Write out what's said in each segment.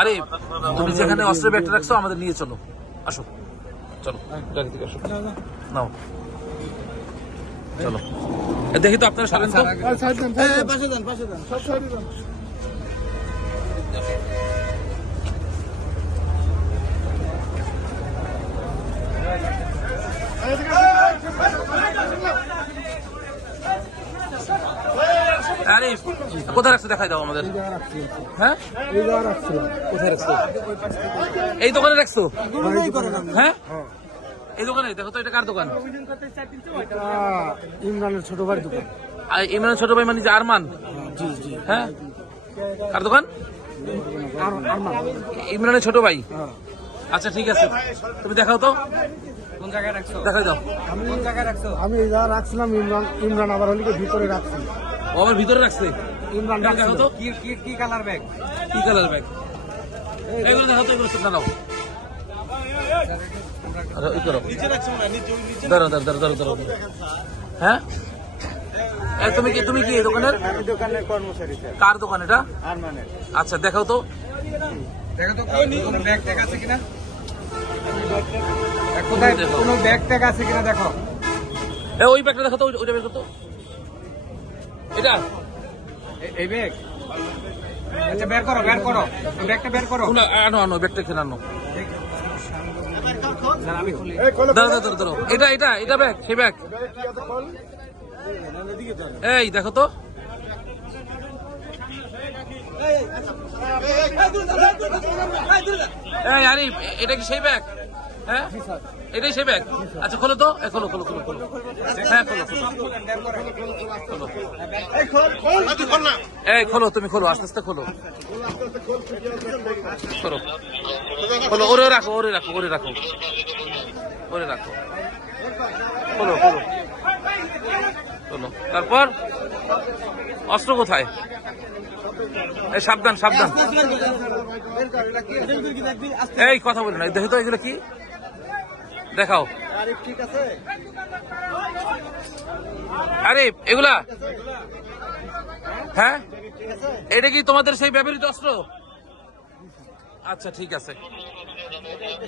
আরে তুমি যেখানে অস্ত্রের ব্যাগটা রাখছো আমাদের নিয়ে চলো। আসো। চলো। গাড়ি থেকে আসো। নাও। চলো। দেখি তো আপনারা সারেন তো। পাশে দেন পাশে দেন। সব সাইডে দেন আরে কোথায় রাখছো? দেখাই দাও আমাদের। হ্যাঁ? এই কোথায় রাখছো এই দোকানে রাখছো? হ্যাঁ? এই দোকানে? দেখো তো এটা কার দোকান? ইমরানের ছোট ভাই দোকান। আর ইমরান ছোট ভাই মানে যে আরমান? জি জি। হ্যাঁ? কার দোকান? ইমরানের ছোট ভাই? হ্যাঁ আচ্ছা ঠিক আছে। তুমি দেখাও তো। কোন জায়গায় রাখছো? দেখাই দাও। কোন জায়গায় রাখছো? আমি জায়গা রাখছিলাম ইমরান ইমরান আবার হলিকে ভিতরে রাখছি। ও আমার ভিতরে রাখছে? ইমরান তো। কি কি কি কালার ব্যাগ কি কালার ব্যাগ এগুলো দেখাও তো এগুলো শুকনা নাও আরে, ই করো। দাঁড়াও দাঁড়াও দাঁড়াও দাঁড়াও দাঁড়াও হ্যাঁ? তুমি কি তুমি কি এই দোকানের? দোকানের কর্মচারী স্যার। কার দোকান এটা? আরমানের। আচ্ছা দেখাও তো। দেখো তো কোনো ব্যাগ ট্যাগ আছে কিনা? কোথায় দেখো। কোনো ব্যাগ ট্যাগ আছে কিনা দেখো। এ ওই ব্যাগটা দেখো তো ওই- ওইটা বের করো তো। এটা? এই ব্যাগ আচ্ছা বের করো বের করো। ব্যাগটা বের করো। আনো আনো ব্যাগটা কিনে আনো। স্যার, আমি খুলি। দাঁড়াও এটা এটা এটা ব্যাগ সেই ব্যাগ এই দেখো তো। এই আরে এটা কি সেই ব্যাগ হ্যাঁ? এটাই সেই ব্যাগ আচ্ছা খোলো তো। খোলো খোলো খোলো খোলো। এই খোলো, তুমি খোলো, আস্তে আস্তে খোলো। খোলো। খোলো, ওরে রাখো ওরে রাখো ওরে রাখো। ওরে রাখো। খোলো খোলো। খোলো। তারপর? অস্ত্র কোথায়? এই সাবধান সাবধান। এই কথা বলে না দেখো তো এগুলো কি? দেখাও। ঠিক আছে? আরে এগুলা? হ্যাঁ? এটা কি তোমাদের সেই ব্যবহৃত অস্ত্র? আচ্ছা ঠিক আছে।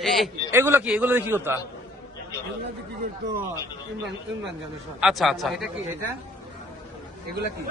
কি? এগুলো কি করতা? ইংরেজি কি করতো? ইমরান ইমরান জানে সব আচ্ছা আচ্ছা। এটা কি? এটা? এগুলা কি?